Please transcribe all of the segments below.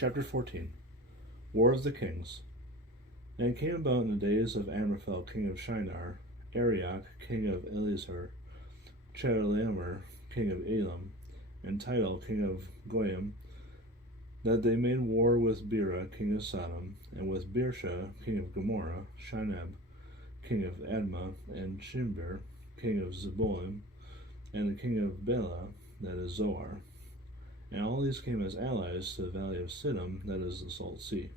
Chapter 14. War of the Kings. And it came about in the days of Amraphel king of Shinar, Arioch king of Eliezer, Chedorlaomer king of Elam, and Tidal king of Goyim, that they made war with Bera king of Sodom, and with Birsha king of Gomorrah, Shinab king of Admah, and Shimber king of Zeboim, and the king of Bela, that is Zoar. And all these came as allies to the valley of Siddim, that is the Salt Sea.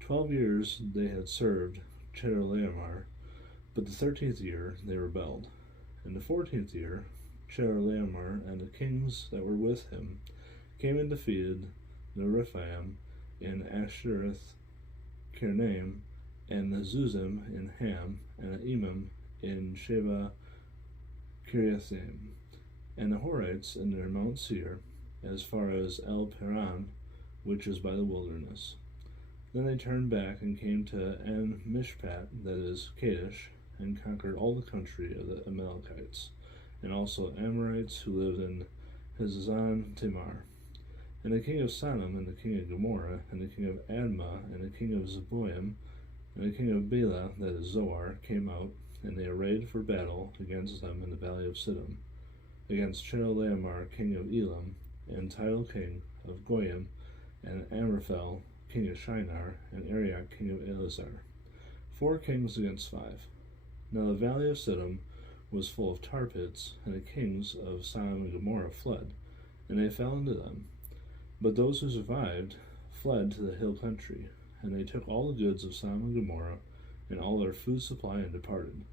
12 years they had served Chedorlaomer, but the 13th year they rebelled. In the 14th year, Chedorlaomer and the kings that were with him came and defeated the Rephaim in Ashtoreth Karnaim, and the Zuzim in Ham, and the Emim in Sheba Kiriathaim, and the Horites in their Mount Seir, as far as El Paran, which is by the wilderness. Then they turned back and came to En Mishpat, that is Kadesh, and conquered all the country of the Amalekites, and also Amorites who lived in Hazazon Tamar. And the king of Sodom, and the king of Gomorrah, and the king of Admah, and the king of Zeboim, and the king of Bela, that is Zoar, came out, and they arrayed for battle against them in the valley of Siddim, against Chedorlaomer king of Elam, and Tidal king of Goyim, and Amraphel king of Shinar, and Arioch king of Eliezer. 4 kings against 5. Now the valley of Siddim was full of tar pits, and the kings of Sodom and Gomorrah fled, and they fell into them. But those who survived fled to the hill country, and they took all the goods of Sodom and Gomorrah, and all their food supply, and departed.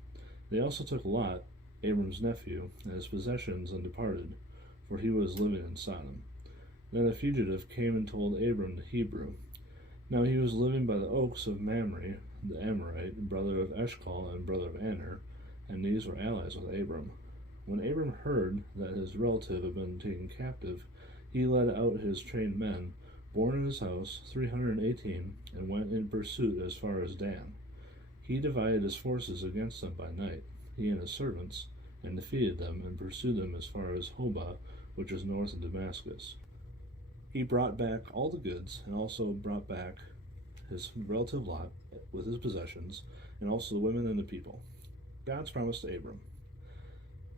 They also took Lot, Abram's nephew, and his possessions, and departed, for he was living in Sodom. Then a fugitive came and told Abram the Hebrew. Now he was living by the oaks of Mamre, the Amorite, brother of Eshcol and brother of Aner, and these were allies with Abram. When Abram heard that his relative had been taken captive, he led out his trained men, born in his house, 318, and went in pursuit as far as Dan. He divided his forces against them by night, he and his servants, and defeated them, and pursued them as far as Hobah, which is north of Damascus. He brought back all the goods, and also brought back his relative Lot with his possessions, and also the women and the people. God's promise to Abram.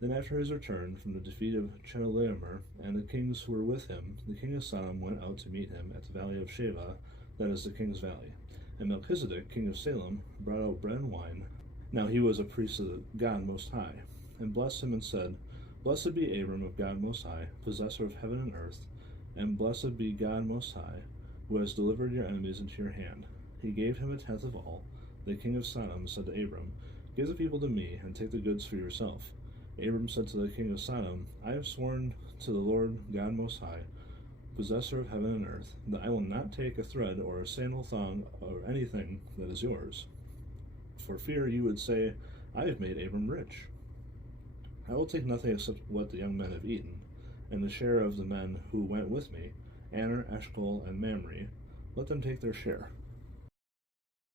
Then after his return from the defeat of Chedorlaomer and the kings who were with him, the king of Sodom went out to meet him at the valley of Sheba, that is the king's valley. And Melchizedek, king of Salem, brought out bread and wine. Now he was a priest of God Most High, and blessed him and said, Blessed be Abram of God Most High, possessor of heaven and earth, and blessed be God Most High, who has delivered your enemies into your hand. He gave him a tenth of all. The king of Sodom said to Abram, Give the people to me, and take the goods for yourself. Abram said to the king of Sodom, I have sworn to the Lord God Most High, possessor of heaven and earth, that I will not take a thread or a sandal thong or anything that is yours, for fear you would say, I have made Abram rich. I will take nothing except what the young men have eaten, and the share of the men who went with me, Aner, Eshcol, and Mamre, let them take their share.